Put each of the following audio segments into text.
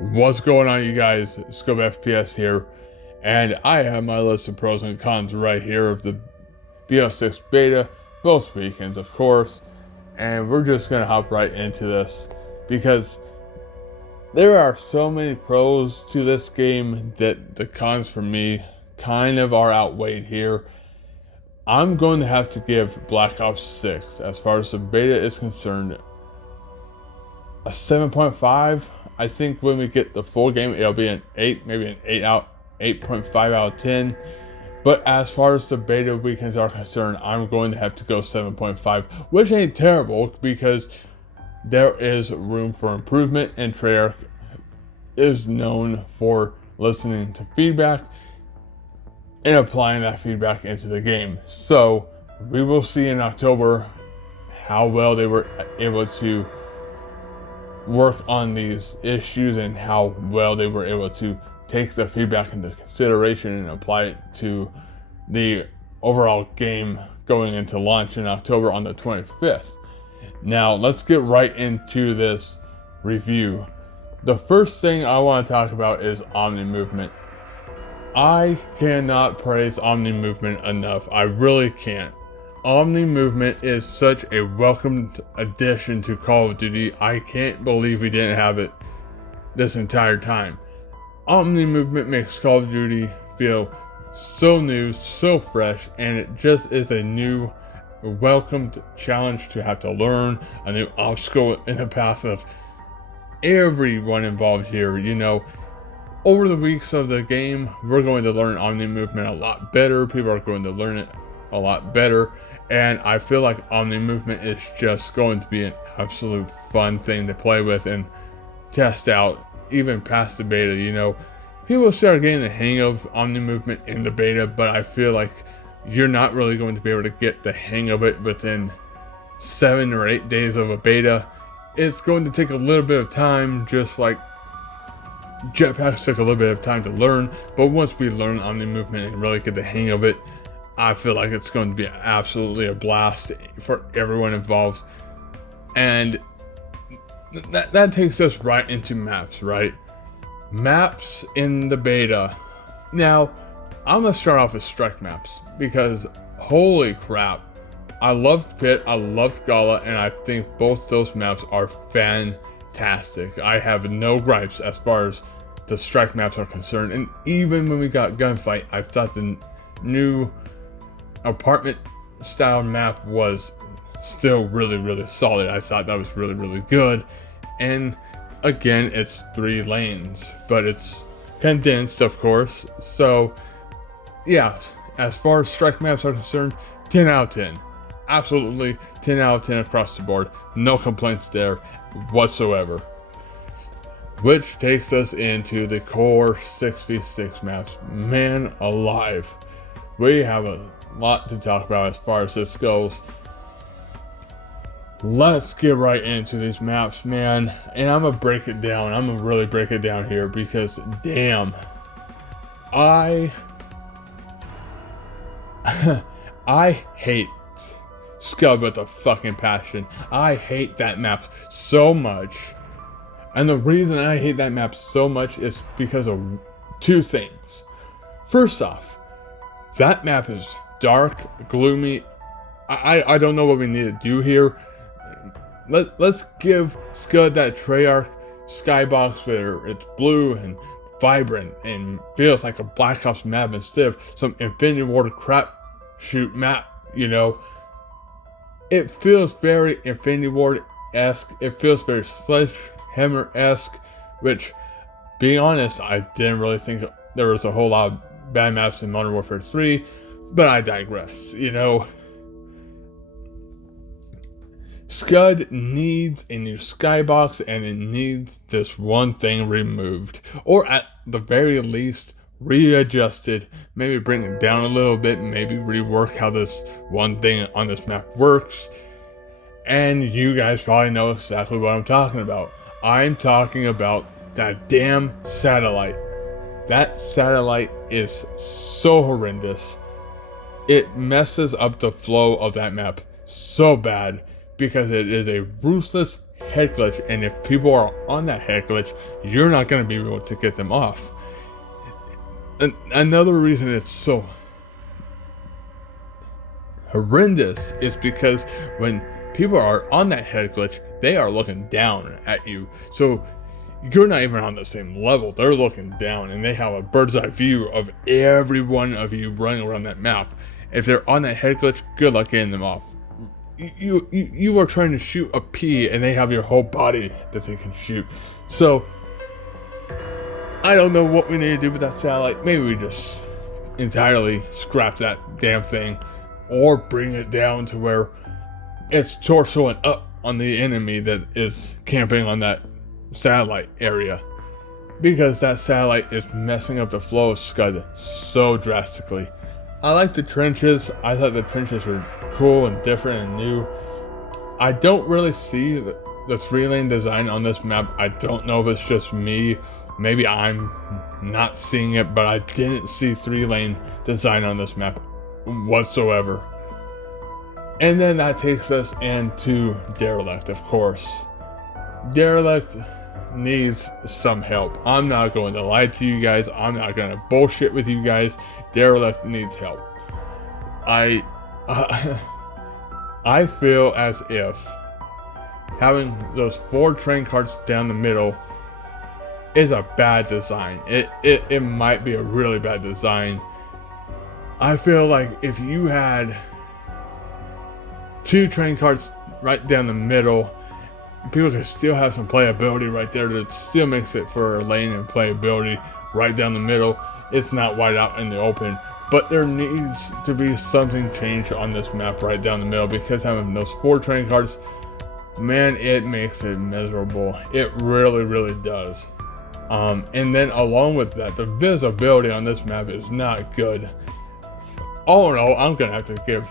What's going on, you guys? Scope FPS here, and I have my list of pros and cons right here of the BO6 beta, both weekends, of course, and we're just gonna hop right into this because there are so many pros to this game that the cons for me kind of are outweighed here. I'm going to have to give Black Ops 6, as far as the beta is concerned, a 7.5. I think when we get the full game, it'll be an 8, maybe an 8.5 out of 10. But as far as the beta weekends are concerned, I'm going to have to go 7.5, which ain't terrible because there is room for improvement, and Treyarch is known for listening to feedback and applying that feedback into the game. So we will see in October how well they were able to work on these issues and how well they were able to take the feedback into consideration and apply it to the overall game going into launch in October on the 25th. Now let's get right into this review. The first thing I want to talk about is Omnimovement. I cannot praise Omnimovement enough. I really can't. Omnimovement is such a welcomed addition to Call of Duty. I can't believe we didn't have it this entire time. Omnimovement makes Call of Duty feel so new, so fresh, and it just is a new, welcomed challenge to have to learn, a new obstacle in the path of everyone involved here. You know, over the weeks of the game, we're going to learn Omnimovement a lot better. People are going to learn it a lot better. And I feel like Omnimovement is just going to be an absolute fun thing to play with and test out, even past the beta. You know, people start getting the hang of Omnimovement in the beta, but I feel like you're not really going to be able to get the hang of it within 7 or 8 days of a beta. It's going to take a little bit of time, just like Jetpacks took a little bit of time to learn, but once we learn Omnimovement and really get the hang of it, I feel like it's going to be absolutely a blast for everyone involved. And that takes us right into maps, right? Maps in the beta. Now, I'm going to start off with strike maps because holy crap, I loved Pit, I loved Gala, and I think both those maps are fantastic. I have no gripes as far as the strike maps are concerned. And even when we got Gunfight, I thought the new apartment style map was still really solid. I thought that was really good. And again, it's 3 lanes, but it's condensed, of course. So yeah, as far as strike maps are concerned, 10 out of 10. Absolutely 10 out of 10 across the board. No complaints there whatsoever. Which takes us into the core 6v6 maps. Man alive, we have a lot to talk about as far as this goes. Let's get right into these maps, man. And I'm gonna break it down. I'm gonna really break it down here because damn, I hate Scud with a fucking passion. I hate that map so much. And the reason I hate that map so much is because of 2 things. First off, that map is dark, gloomy. I don't know what we need to do here. Let's give Scud that Treyarch skybox where it's blue and vibrant and feels like a Black Ops map instead of some Infinity Ward crap shoot map, you know. It feels very Infinity Ward-esque. It feels very Sledgehammer-esque, which, being honest, I didn't really think there was a whole lot of bad maps in Modern Warfare 3, but I digress, you know. Scud needs a new skybox, and it needs this one thing removed, or at the very least readjusted. Maybe bring it down a little bit, maybe rework how this one thing on this map works. And you guys probably know exactly what I'm talking about. I'm talking about that damn satellite. That satellite is so horrendous. It messes up the flow of that map so bad because it is a ruthless head glitch, and if people are on that head glitch, you're not going to be able to get them off. And another reason it's so horrendous is because when people are on that head glitch, they are looking down at you. So you're not even on the same level. They're looking down, and they have a bird's eye view of every one of you running around that map. If they're on that head glitch, good luck getting them off. You are trying to shoot a pea, and they have your whole body that they can shoot. So I don't know what we need to do with that satellite. Maybe we just entirely scrap that damn thing, or bring it down to where it's torsoing up on the enemy that is camping on that satellite area, because that satellite is messing up the flow of Scud so drastically. I like the trenches. I thought the trenches were cool and different and new. I don't really see the 3-lane design on this map. I don't know if it's just me. Maybe I'm not seeing it, but I didn't see 3-lane design on this map whatsoever. And then that takes us into Derelict, of course. Derelict needs some help. I'm not going to lie to you guys. I'm not going to bullshit with you guys. Derelict needs help. I feel as if having those 4 train carts down the middle is a bad design. It might be a really bad design. I feel like if you had 2 train carts right down the middle, people can still have some playability right there that still makes it for a lane and playability right down the middle. It's not wide out in the open, but there needs to be something changed on this map right down the middle, because having those 4 train carts, man, it makes it miserable. It really, really does. And then along with that, the visibility on this map is not good. All in all, I'm gonna have to give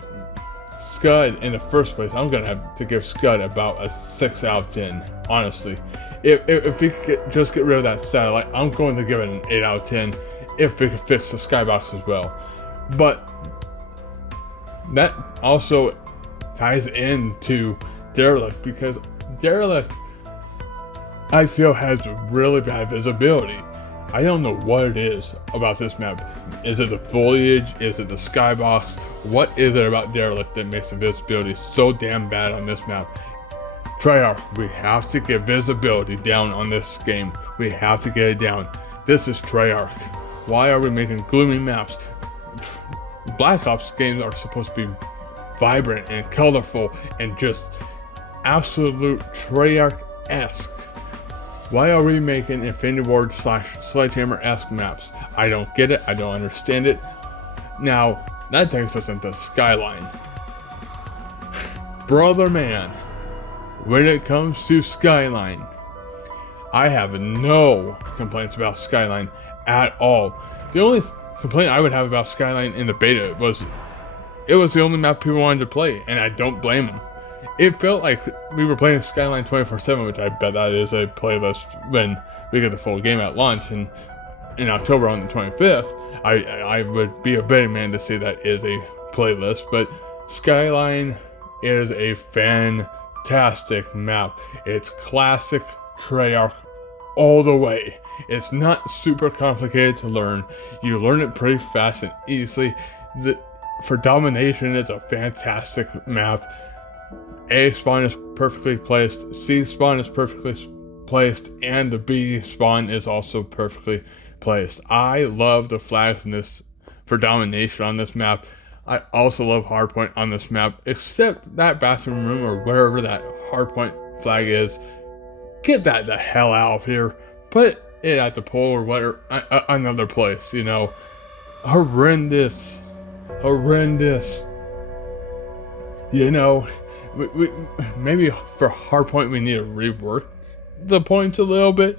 Scud, in the first place, I'm gonna have to give Scud about a 6 out of 10. Honestly, if we could just get rid of that satellite, I'm going to give it an 8 out of 10. If we could fix the skybox as well. But that also ties into Derelict, because Derelict, I feel, has really bad visibility. I don't know what it is about this map. Is it the foliage? Is it the skybox? What is it about Derelict that makes the visibility so damn bad on this map? Treyarch, we have to get visibility down on this game. We have to get it down. This is Treyarch. Why are we making gloomy maps? Black Ops games are supposed to be vibrant and colorful and just absolute Treyarch-esque. Why are we making Infinity Ward / Sledgehammer-esque maps? I don't get it. I don't understand it. Now, that takes us into Skyline. Brother man, when it comes to Skyline, I have no complaints about Skyline at all. The only complaint I would have about Skyline in the beta was it was the only map people wanted to play, and I don't blame them. It felt like we were playing Skyline 24/7, which I bet that is a playlist when we get the full game at launch in October on the 25th. I would be a betting man to say that is a playlist, but Skyline is a fantastic map. It's classic Treyarch all the way. It's not super complicated to learn. You learn it pretty fast and easily. For domination, it's a fantastic map. A spawn is perfectly placed, C spawn is perfectly placed, and the B spawn is also perfectly placed. I love the flags in this for domination on this map. I also love hardpoint on this map, except that bathroom room or wherever that hardpoint flag is. Get that the hell out of here. Put it at the pole or whatever, another place, you know. Horrendous. You know, we maybe for hardpoint we need to rework the points a little bit,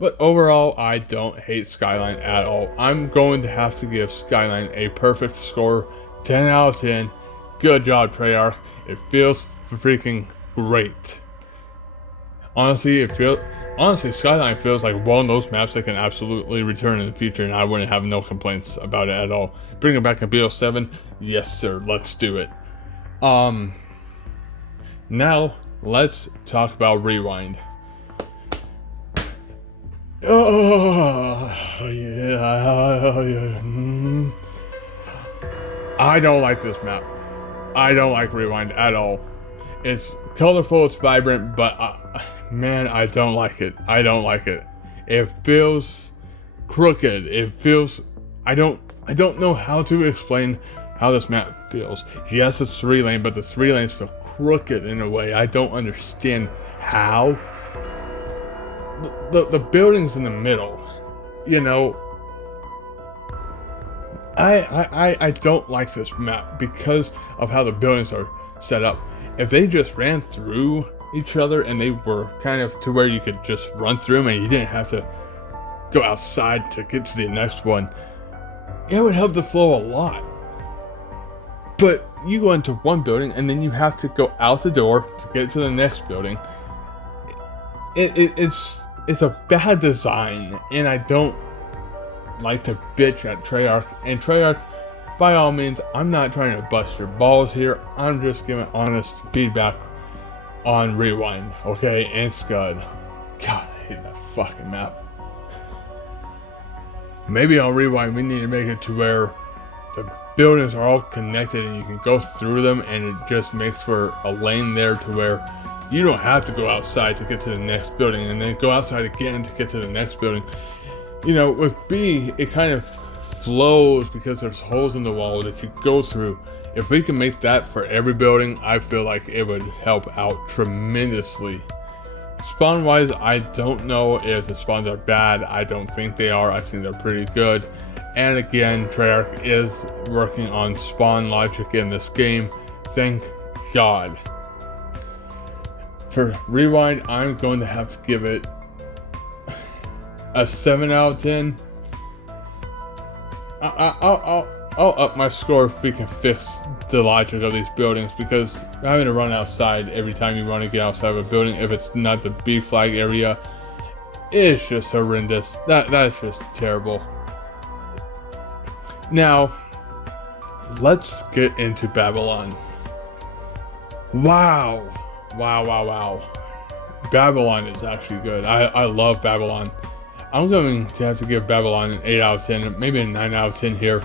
but overall I don't hate Skyline at all. I'm going to have to give Skyline a perfect score, 10 out of 10. Good job, Treyarch. It feels freaking great. Honestly, Skyline feels like one of those maps that can absolutely return in the future, and I wouldn't have no complaints about it at all. Bring it back in BO7, yes sir, let's do it. Now let's talk about Rewind. Oh, yeah. I don't like this map. I don't like Rewind at all. It's colorful, it's vibrant, but man, I don't like it. I don't like it. It feels crooked. It feels... I don't know how to explain how this map feels. Yes, it's 3-lane, but the 3 lanes feel crooked in a way. I don't understand how. The buildings in the middle, you know, I don't like this map because of how the buildings are set up. If they just ran through each other and they were kind of to where you could just run through them and you didn't have to go outside to get to the next one, it would help the flow a lot. But you go into one building and then you have to go out the door to get to the next building. It's a bad design, and I don't like to bitch at Treyarch. And Treyarch, by all means, I'm not trying to bust your balls here. I'm just giving honest feedback on Rewind, okay? And Scud. God, I hate that fucking map. Maybe on Rewind we need to make it to where the buildings are all connected and you can go through them, and it just makes for a lane there to where you don't have to go outside to get to the next building and then go outside again to get to the next building. You know, with B, it kind of flows because there's holes in the wall that you go through. If we can make that for every building, I feel like it would help out tremendously. Spawn wise, I don't know if the spawns are bad. I don't think they are. I think they're pretty good. And again, Treyarch is working on spawn logic in this game. Thank God. For Rewind, I'm going to have to give it a 7 out of 10. I'll up my score if we can fix the logic of these buildings, because having to run outside every time you want to get outside of a building, if it's not the B flag area, it's just horrendous. That's just terrible. Now, let's get into Babylon. Wow. Babylon is actually good. I love Babylon. I'm going to have to give Babylon an 8 out of 10, maybe a 9 out of 10 here.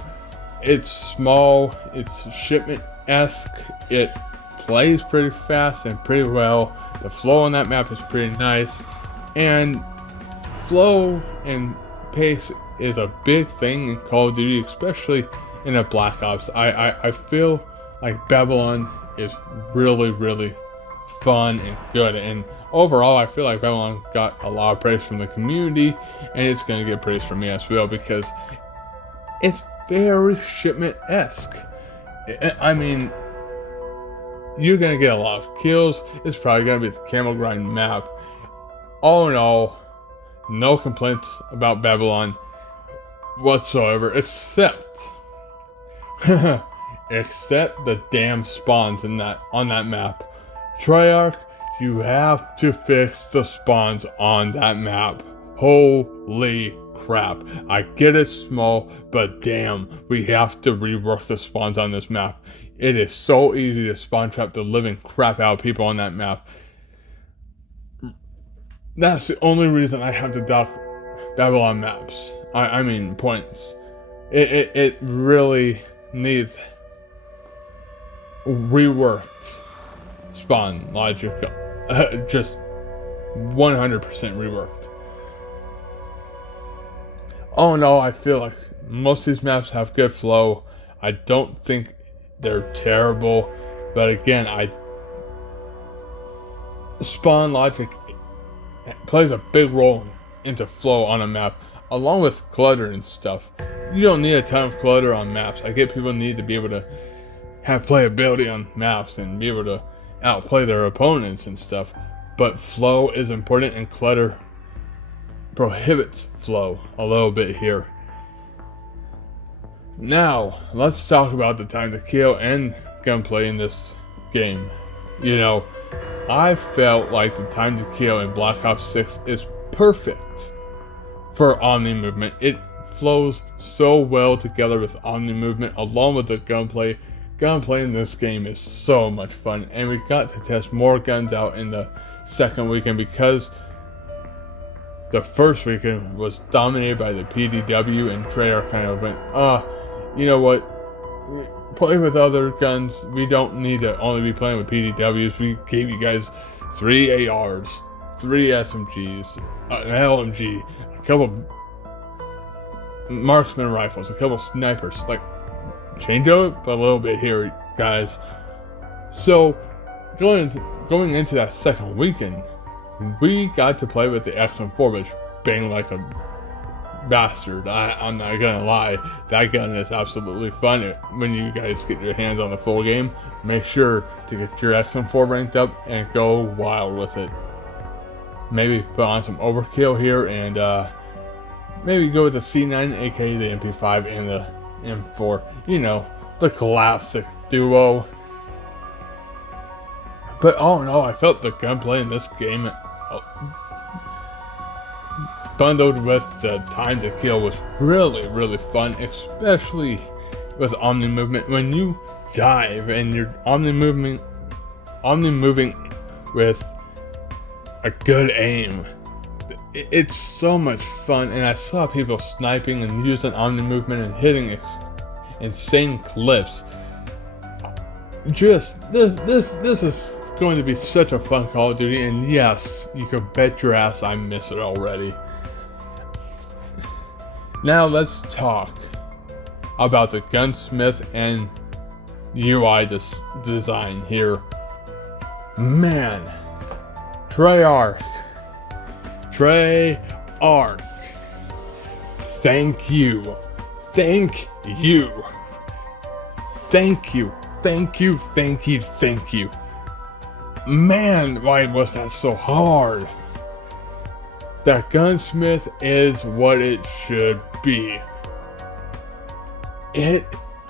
It's small, it's shipment-esque, it plays pretty fast and pretty well. The flow on that map is pretty nice, and flow and pace is a big thing in Call of Duty, especially in a Black Ops. I feel like Babylon is really fun and good, and overall I feel like Babylon got a lot of praise from the community, and it's going to get praise from me as well because it's very shipment-esque. I mean, you're going to get a lot of kills. It's probably going to be the camel grind map. All in all, no complaints about Babylon whatsoever, except the damn spawns on that map. Treyarch, you have to fix the spawns on that map. Holy crap. I get it's small, but damn, we have to rework the spawns on this map. It is so easy to spawn trap the living crap out of people on that map. That's the only reason I have to dock Babylon maps. I mean points. It really needs reworked spawn logic. Just 100% reworked. All in all, I feel like most of these maps have good flow. I don't think they're terrible, but again, spawn logic plays a big role into flow on a map, along with clutter and stuff. You don't need a ton of clutter on maps. I get people need to be able to have playability on maps and be able to outplay their opponents and stuff, but flow is important, and clutter prohibits flow a little bit here. Now, let's talk about the time to kill and gunplay in this game. You know, I felt like the time to kill in Black Ops 6 is perfect for Omnimovement. It flows so well together with Omnimovement along with the gunplay. gunplay in this game is so much fun, and we got to test more guns out in the second weekend because the first weekend was dominated by the PDW and Treyarch kind of went, you know what, play with other guns. We don't need to only be playing with PDWs. We gave you guys 3 ARs, 3 SMGs, an LMG, a couple marksman rifles, a couple snipers. Like, change up a little bit here, guys. So, going into that second weekend, we got to play with the XM4, which banged like a bastard. I'm not gonna lie, that gun is absolutely fun. When you guys get your hands on the full game, make sure to get your XM4 ranked up and go wild with it. Maybe put on some overkill here and maybe go with the C9, aka the MP5 and the M4. You know, the classic duo. But all in all, I felt the gunplay in this game, bundled with the time to kill, was really fun, especially with Omnimovement. When you dive and you're Omnimoving with a good aim, it's so much fun. And I saw people sniping and using Omnimovement and hitting insane clips. Just this is going to be such a fun Call of Duty, and yes, you can bet your ass I miss it already. Now let's talk about the Gunsmith and UI design here. Man, Treyarch, thank you, man, why was that so hard? That Gunsmith is what it should be. It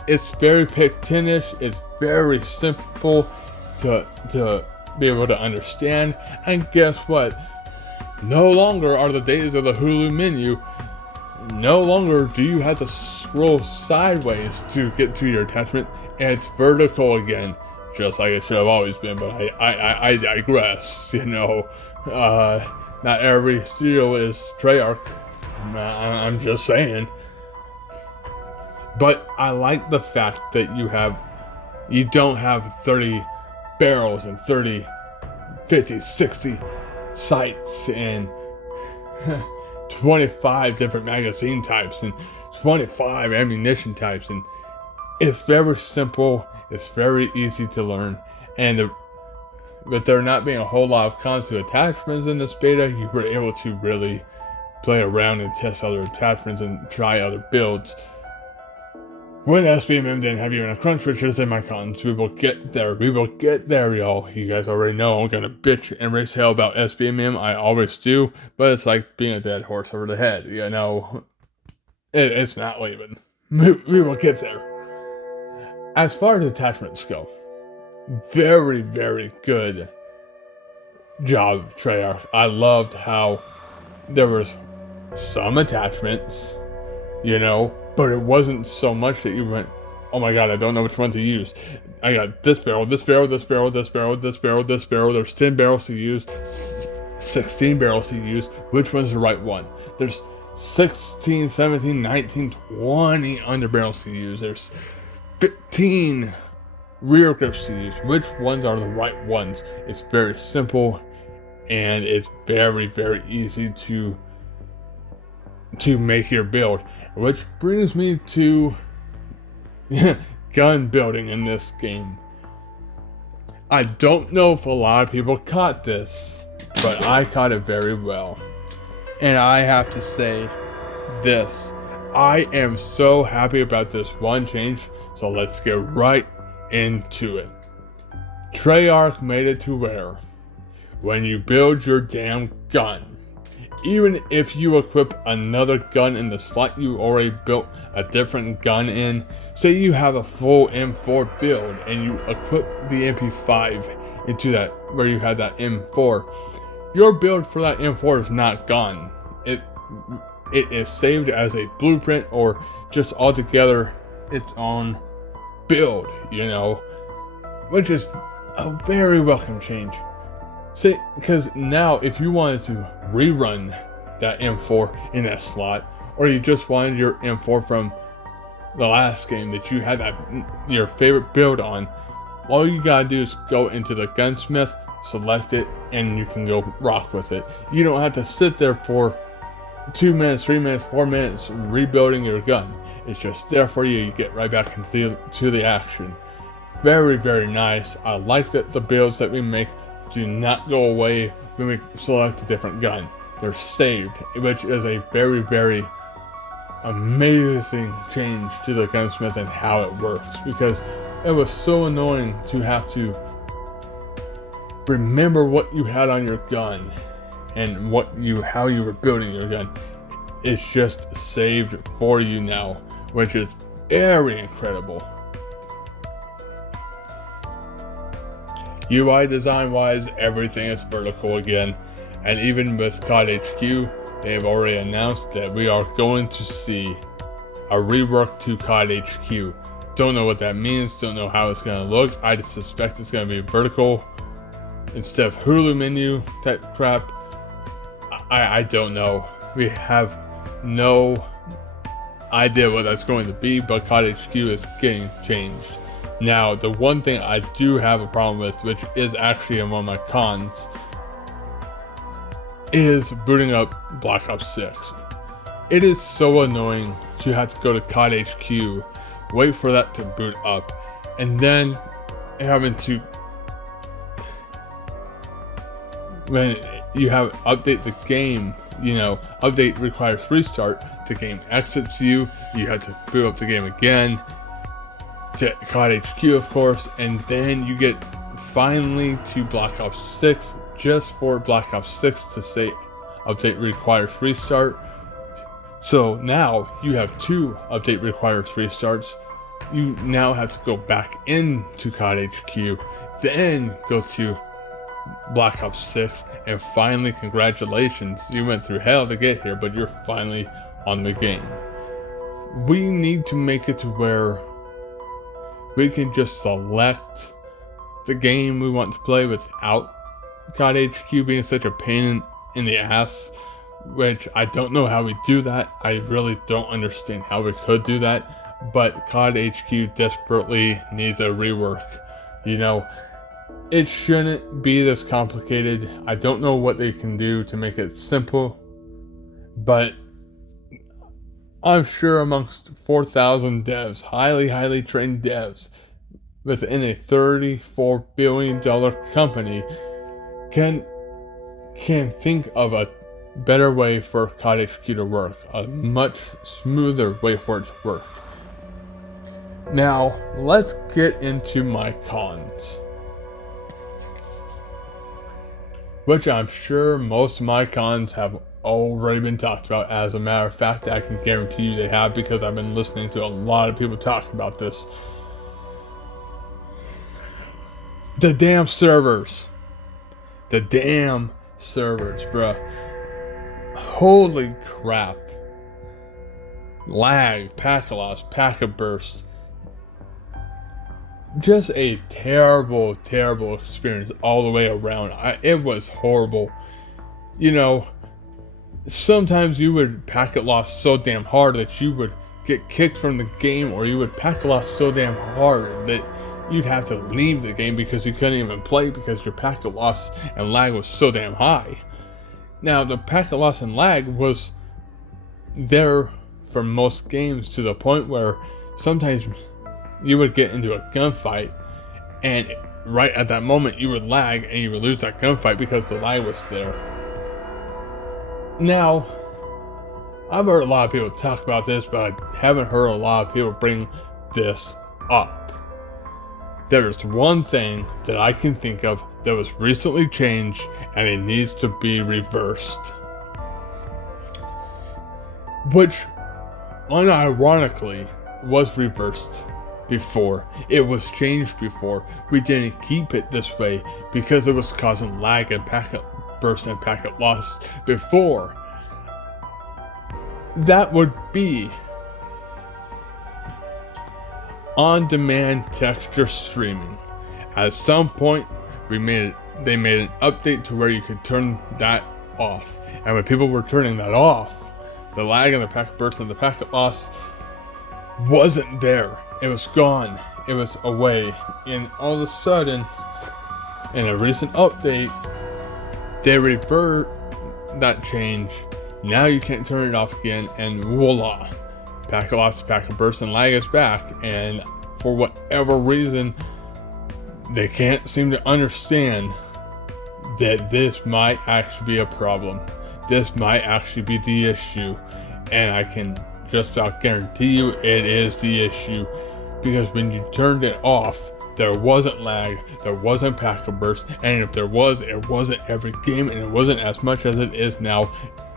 is very Pick-10ish. It's very simple to be able to understand. And guess what? No longer are the days of the Hulu menu. No longer do you have to scroll sideways to get to your attachment. It's vertical again, just like it should have always been. But I digress. You know, not every studio is Treyarch. I'm just saying. But I like the fact that you don't have 30 barrels and 30, 50, 60 sights and 25 different magazine types and 25 ammunition types, and it's very simple, it's very easy to learn, and with there not being a whole lot of constant attachments in this beta, you were able to really play around and test other attachments and try other builds. When SBMM didn't have even a crunch, which is in my cons, we will get there. We will get there, y'all. You guys already know I'm gonna bitch and race hell about SBMM. I always do, but it's like being a dead horse over the head. You know, it's not leaving. We will get there. As far as attachments go, very, very good job, Treyarch. I loved how there was some attachments, you know, but it wasn't so much that you went, oh my god, I don't know which one to use. I got this barrel, this barrel, this barrel, this barrel, this barrel, this barrel. There's 10 barrels to use, 16 barrels to use. Which one's the right one? There's 16, 17, 19, 20 underbarrels to use. There's 15 rear grips to use. Which ones are the right ones? It's very simple, and it's very, very easy to make your build. Which brings me to gun building in this game. I don't know if a lot of people caught this, but I caught it very well. And I have to say this, I am so happy about this one change, so let's get right into it. Treyarch made it to where, when you build your damn gun, even if you equip another gun in the slot you already built a different gun in, say you have a full M4 build and you equip the MP5 into that, where you had that M4, your build for that M4 is not gone. It is saved as a blueprint or just altogether its own build, you know, which is a very welcome change. See, because now if you wanted to rerun that M4 in that slot, or you just wanted your M4 from the last game that you had your favorite build on, all you gotta do is go into the Gunsmith, select it, and you can go rock with it. You don't have to sit there for 2 minutes, 3 minutes, 4 minutes rebuilding your gun. It's just there for you. You get right back into the action. Very, very nice. I like that the builds that we make do not go away when we select a different gun. They're saved, which is a very, very amazing change to the Gunsmith and how it works, because it was so annoying to have to remember what you had on your gun and how you were building your gun. It's just saved for you now, which is very incredible. UI design wise, everything is vertical again, and even with COD HQ, they have already announced that we are going to see a rework to COD HQ. Don't know what that means, don't know how it's going to look. I just suspect it's going to be vertical instead of Hulu menu type crap. I don't know. We have no idea what that's going to be, but COD HQ is getting changed. Now, the one thing I do have a problem with, which is actually one of my cons, is booting up Black Ops 6. It is so annoying to have to go to COD HQ, wait for that to boot up, and then having to, when you have update the game, you know, update requires restart, the game exits you, you have to boot up the game again, to COD HQ of course, and then you get finally to Black Ops 6 just for Black Ops 6 to say update requires restart. So now you have 2 update requires restarts. You now have to go back into COD HQ, then go to Black Ops 6, and finally, congratulations, you went through hell to get here, but you're finally on the game. We need to make it to where we can just select the game we want to play without COD HQ being such a pain in the ass, which I don't know how we do that. I really don't understand how we could do that, but COD HQ desperately needs a rework. You know, it shouldn't be this complicated. I don't know what they can do to make it simple, but I'm sure amongst 4,000 devs, highly trained devs, within a $34 billion company, can think of a better way for COD HQ to work, a much smoother way for it to work. Now, let's get into my cons, which I'm sure most of my cons have already been talked about. As a matter of fact, I can guarantee you they have, because I've been listening to a lot of people talk about this. The damn servers. The damn servers, bruh. Holy crap. Lag, packet loss, packet burst. Just a terrible experience all the way around. It was horrible. You know, sometimes you would packet loss so damn hard that you would get kicked from the game, or you would packet loss so damn hard that you'd have to leave the game because you couldn't even play because your packet loss and lag was so damn high. Now, the packet loss and lag was there for most games, to the point where sometimes you would get into a gunfight, and right at that moment you would lag and you would lose that gunfight because the lag was there. Now, I've heard a lot of people talk about this, but I haven't heard a lot of people bring this up. There's one thing that I can think of that was recently changed, and it needs to be reversed. Which, unironically, was reversed before. It was changed before. We didn't keep it this way because it was causing lag and packet burst and packet loss before. That would be on-demand texture streaming. At some point, they made an update to where you could turn that off. And when people were turning that off, the lag and the packet burst and the packet loss wasn't there. It was gone. It was away. And all of a sudden, in a recent update, they revert that change. Now you can't turn it off again, and voila, packet loss, packet burst, and lag is back. And for whatever reason, they can't seem to understand that this might actually be a problem. This might actually be the issue, and I can just about guarantee you it is the issue, because when you turned it off, there wasn't lag, there wasn't packet burst, and if there was, it wasn't every game, and it wasn't as much as it is now.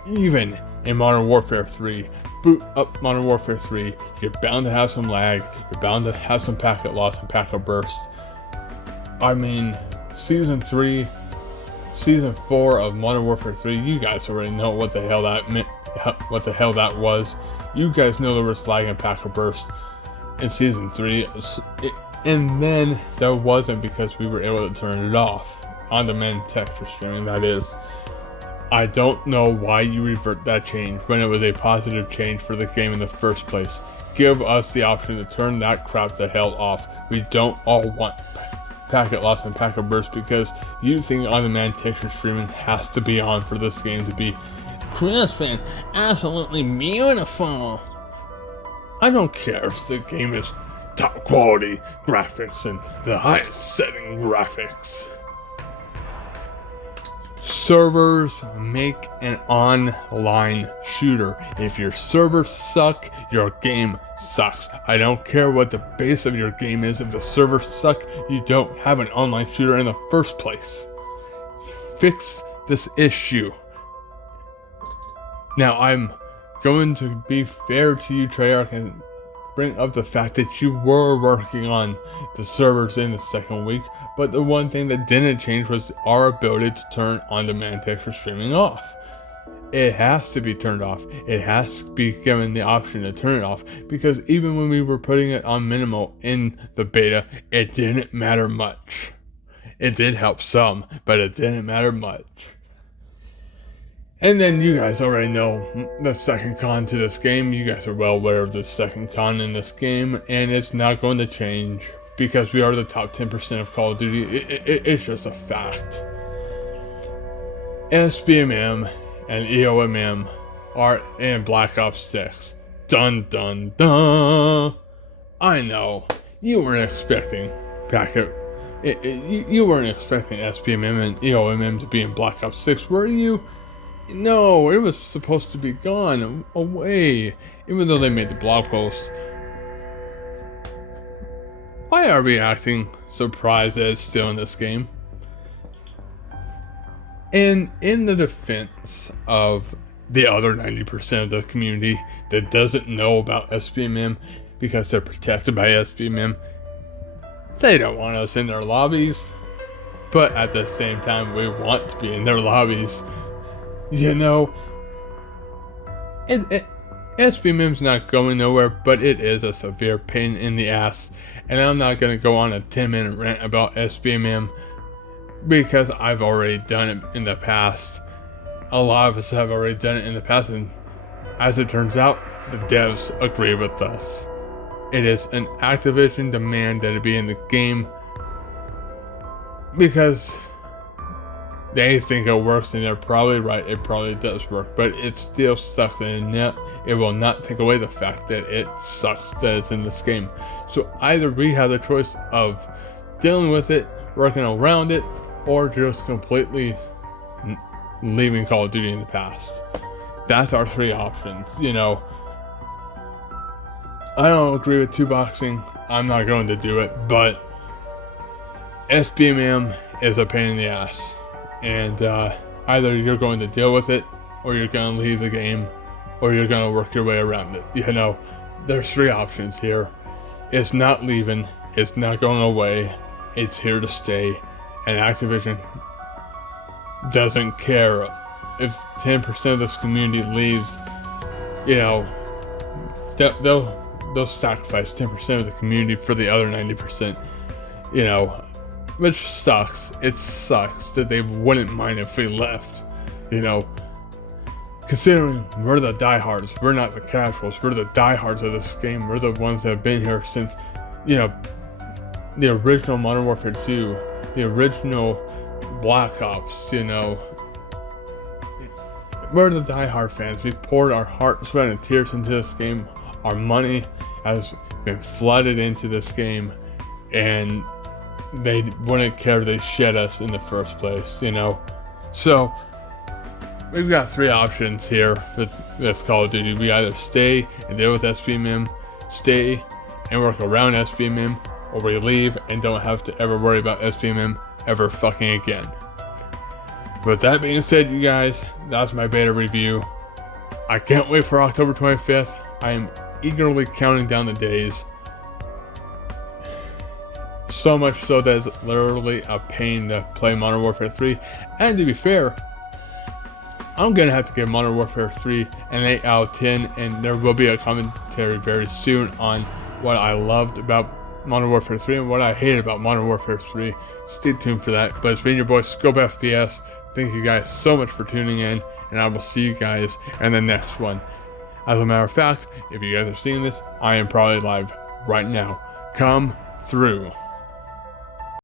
Even in Modern Warfare 3, boot up Modern Warfare 3, you're bound to have some lag, you're bound to have some packet loss and packet burst. I mean, Season 4 of Modern Warfare 3, you guys already know what the hell that meant, what the hell that was. You guys know there was lag and packet burst in Season 3, and then there wasn't because we were able to turn it off. On-demand texture streaming, that is. I don't know why you revert that change when it was a positive change for the game in the first place. Give us the option to turn that crap the hell off. We don't all want packet loss and packet burst because you think on-demand texture streaming has to be on for this game to be crisp and absolutely beautiful. I don't care if the game is top quality graphics and the highest setting graphics. Servers make an online shooter. If your servers suck, your game sucks. I don't care what the base of your game is. If the servers suck, you don't have an online shooter in the first place. Fix this issue. Now, I'm going to be fair to you, Treyarch, and bring up the fact that you were working on the servers in the second week, but the one thing that didn't change was our ability to turn on-demand texture streaming off. It has to be turned off. It has to be given the option to turn it off, because even when we were putting it on minimal in the beta, it didn't matter much. It did help some, but it didn't matter much. And then you guys already know the second con to this game. You guys are well aware of the second con in this game, and it's not going to change because we are the top 10% of Call of Duty. It's just a fact. SBMM and EOMM are in Black Ops 6. Dun dun dun! I know, you weren't expecting you weren't expecting SBMM and EOMM to be in Black Ops 6, were you? No, it was supposed to be gone away, even though they made the blog post. Why are we acting surprised that it's still in this game? And in the defense of the other 90% of the community that doesn't know about SBMM because they're protected by SBMM, they don't want us in their lobbies, but at the same time we want to be in their lobbies. You know, SBMM's not going nowhere, but it is a severe pain in the ass. And I'm not going to go on a 10-minute rant about SBMM because I've already done it in the past. A lot of us have already done it in the past, and as it turns out, the devs agree with us. It is an Activision demand that it be in the game because they think it works, and they're probably right. It probably does work, but it still sucks, and it will not take away the fact that it sucks that it's in this game. So either we have the choice of dealing with it, working around it, or just completely leaving Call of Duty in the past. That's our three options. You know, I don't agree with two boxing. I'm not going to do it, but SBMM is a pain in the ass. And either you're going to deal with it, or you're going to leave the game, or you're going to work your way around it. You know, there's three options here. It's not leaving, it's not going away, it's here to stay. And Activision doesn't care if 10% of this community leaves. You know, they'll sacrifice 10% of the community for the other 90%, you know, which sucks. It sucks that they wouldn't mind if we left, you know, considering we're the diehards, we're not the casuals, we're the diehards of this game, we're the ones that have been here since, you know, the original Modern Warfare 2, the original Black Ops, you know. We're the diehard fans. We poured our heart, sweat, and tears into this game. Our money has been flooded into this game, and they wouldn't care if they shed us in the first place, you know. So we've got three options here with this Call of Duty. We either stay and deal with SBMM, stay and work around SBMM, or we leave and don't have to ever worry about SBMM ever fucking again. With that being said, you guys, that's my beta review. I can't wait for October 25th. I am eagerly counting down the days. So much so that it's literally a pain to play Modern Warfare 3. And to be fair, I'm going to have to give Modern Warfare 3 an 8 out of 10. And there will be a commentary very soon on what I loved about Modern Warfare 3 and what I hated about Modern Warfare 3. Stay tuned for that. But it's been your boy Scope FPS. Thank you guys so much for tuning in, and I will see you guys in the next one. As a matter of fact, if you guys are seeing this, I am probably live right now. Come through.